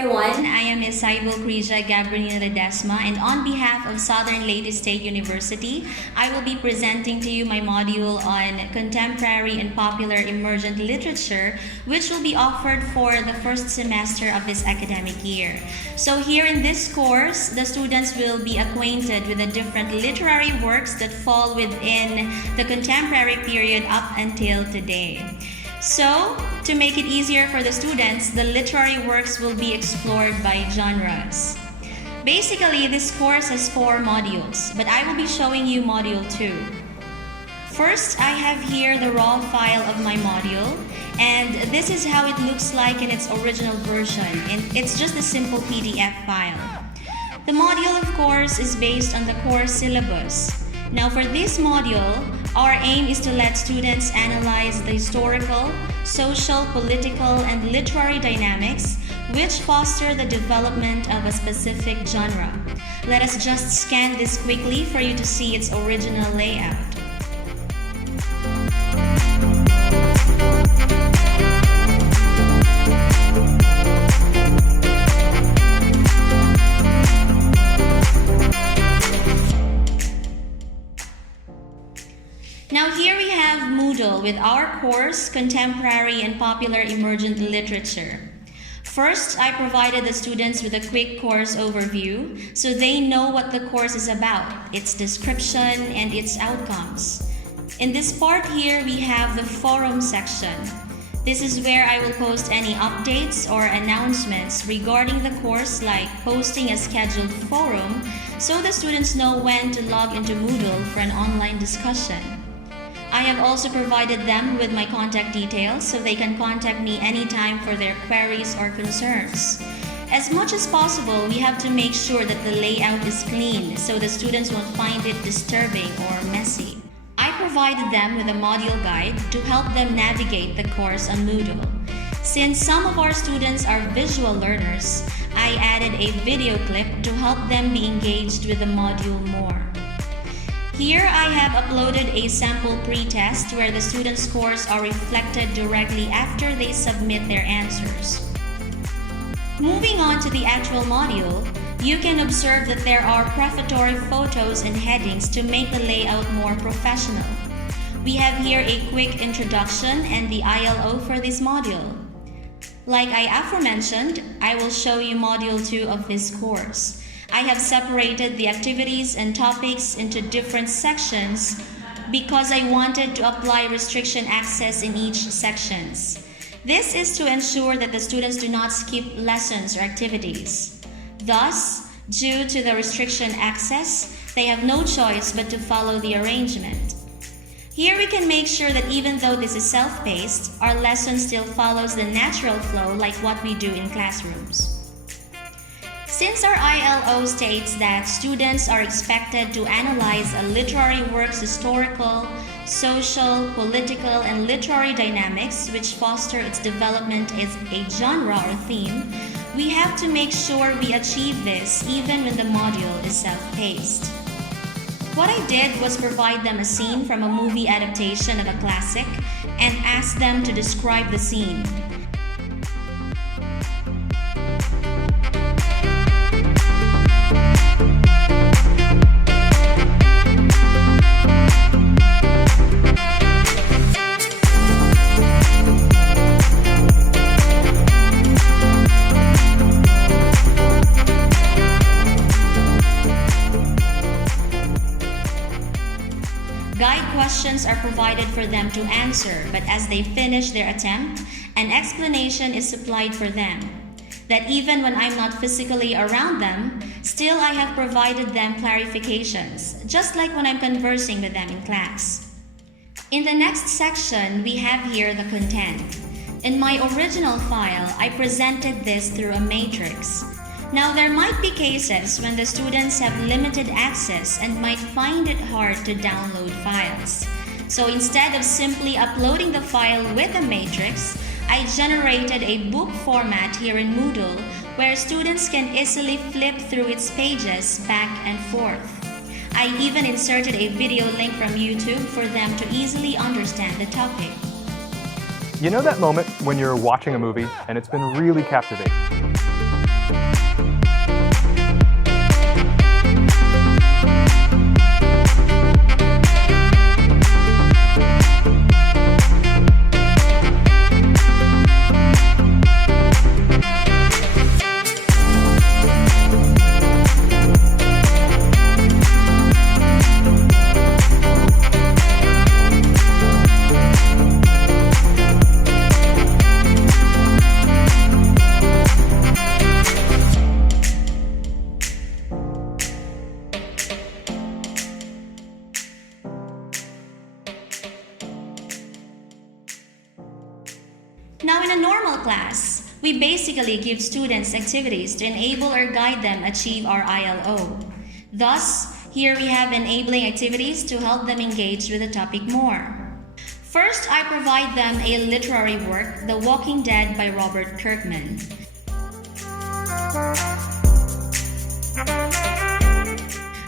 everyone. I am Isaibo Crija Gabriela Ledesma, and on behalf of Southern Leyte State University, I will be presenting to you my module on Contemporary and Popular Emergent Literature, which will be offered for the first semester of this academic year. So here in this course, the students will be acquainted with the different literary works that fall within the contemporary period up until today. So, to make it easier for the students, the literary works will be explored by genres. Basically, this course has 4 modules, but I will be showing you module 2. First, I have here the raw file of my module, and this is how it looks like in its original version, and it's just a simple PDF file. The module, of course, is based on the course syllabus. Now for this module, our aim is to let students analyze the historical, social, political, and literary dynamics which foster the development of a specific genre. Let us just scan this quickly for you to see its original layout. Now here we have Moodle with our course, Contemporary and Popular Emergent Literature. First, I provided the students with a quick course overview so they know what the course is about, its description, and its outcomes. In this part here, we have the forum section. This is where I will post any updates or announcements regarding the course, like posting a scheduled forum so the students know when to log into Moodle for an online discussion. I have also provided them with my contact details so they can contact me anytime for their queries or concerns. As much as possible, we have to make sure that the layout is clean so the students won't find it disturbing or messy. I provided them with a module guide to help them navigate the course on Moodle. Since some of our students are visual learners, I added a video clip to help them be engaged with the module more. Here I have uploaded a sample pre-test where the students' scores are reflected directly after they submit their answers. Moving on to the actual module, you can observe that there are prefatory photos and headings to make the layout more professional. We have here a quick introduction and the ILO for this module. Like I aforementioned, I will show you module 2 of this course. I have separated the activities and topics into different sections because I wanted to apply restriction access in each sections. This is to ensure that the students do not skip lessons or activities. Thus, due to the restriction access, they have no choice but to follow the arrangement. Here we can make sure that even though this is self-paced, our lesson still follows the natural flow like what we do in classrooms. Since our ILO states that students are expected to analyze a literary work's historical, social, political, and literary dynamics which foster its development as a genre or theme, we have to make sure we achieve this even when the module is self-paced. What I did was provide them a scene from a movie adaptation of a classic and ask them to describe the scene. Guide questions are provided for them to answer, but as they finish their attempt, an explanation is supplied for them. That even when I'm not physically around them, still I have provided them clarifications, just like when I'm conversing with them in class. In the next section, we have here the content. In my original file, I presented this through a matrix. Now, there might be cases when the students have limited access and might find it hard to download files. So instead of simply uploading the file with a matrix, I generated a book format here in Moodle where students can easily flip through its pages back and forth. I even inserted a video link from YouTube for them to easily understand the topic. You know that moment when you're watching a movie and it's been really captivating? Now, in a normal class, we basically give students activities to enable or guide them achieve our ILO. Thus, here we have enabling activities to help them engage with the topic more. First, I provide them a literary work, The Walking Dead by Robert Kirkman.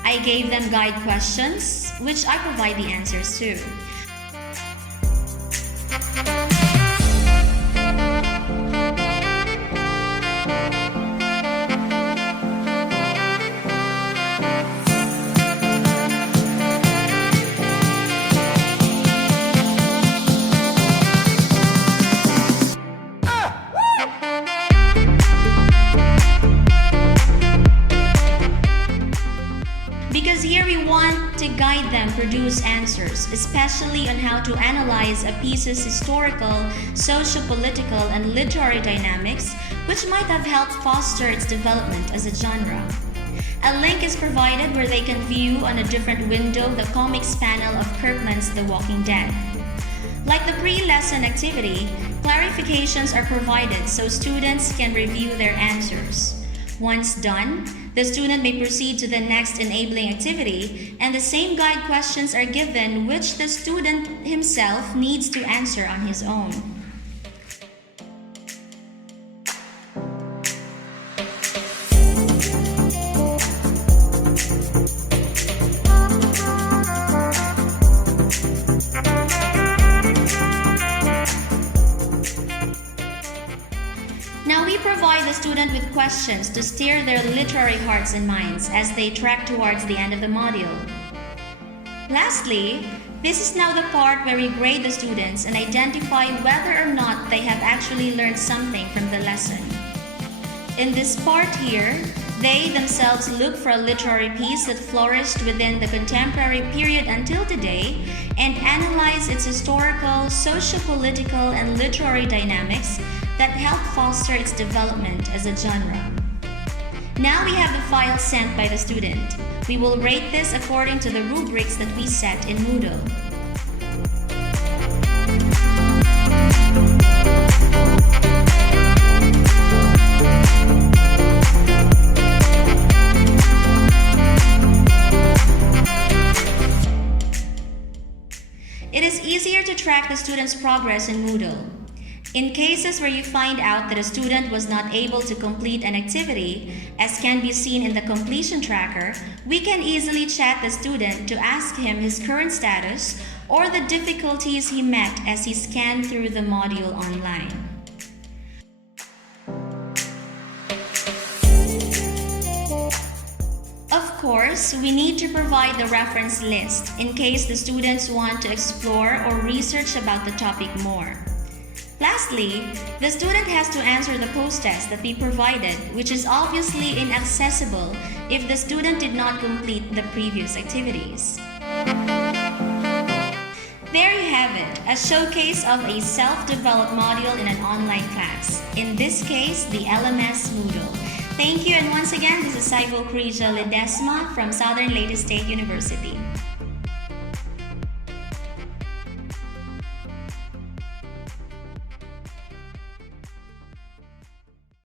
I gave them guide questions, which I provide the answers to. Because here we want to guide them produce answers, especially on how to analyze a piece's historical, socio-political, and literary dynamics, which might have helped foster its development as a genre. A link is provided where they can view on a different window the comics panel of Kirkman's The Walking Dead. Like the pre-lesson activity, clarifications are provided so students can review their answers. Once done, the student may proceed to the next enabling activity, and the same guide questions are given which the student himself needs to answer on his own. Now we provide the student with questions to steer their literary hearts and minds as they track towards the end of the module. Lastly, this is now the part where we grade the students and identify whether or not they have actually learned something from the lesson. In this part here, they themselves look for a literary piece that flourished within the contemporary period until today and analyze its historical, socio-political, and literary dynamics that help foster its development as a genre. Now we have the file sent by the student. We will rate this according to the rubrics that we set in Moodle. It is easier to track the student's progress in Moodle. In cases where you find out that a student was not able to complete an activity, as can be seen in the completion tracker, we can easily chat the student to ask him his current status or the difficulties he met as he scanned through the module online. Of course, we need to provide the reference list in case the students want to explore or research about the topic more. Lastly, the student has to answer the post-test that we provided, which is obviously inaccessible if the student did not complete the previous activities. There you have it, a showcase of a self-developed module in an online class. In this case, the LMS Moodle. Thank you, and once again, this is Saivo Krija Ledesma from Southern Leyte State University.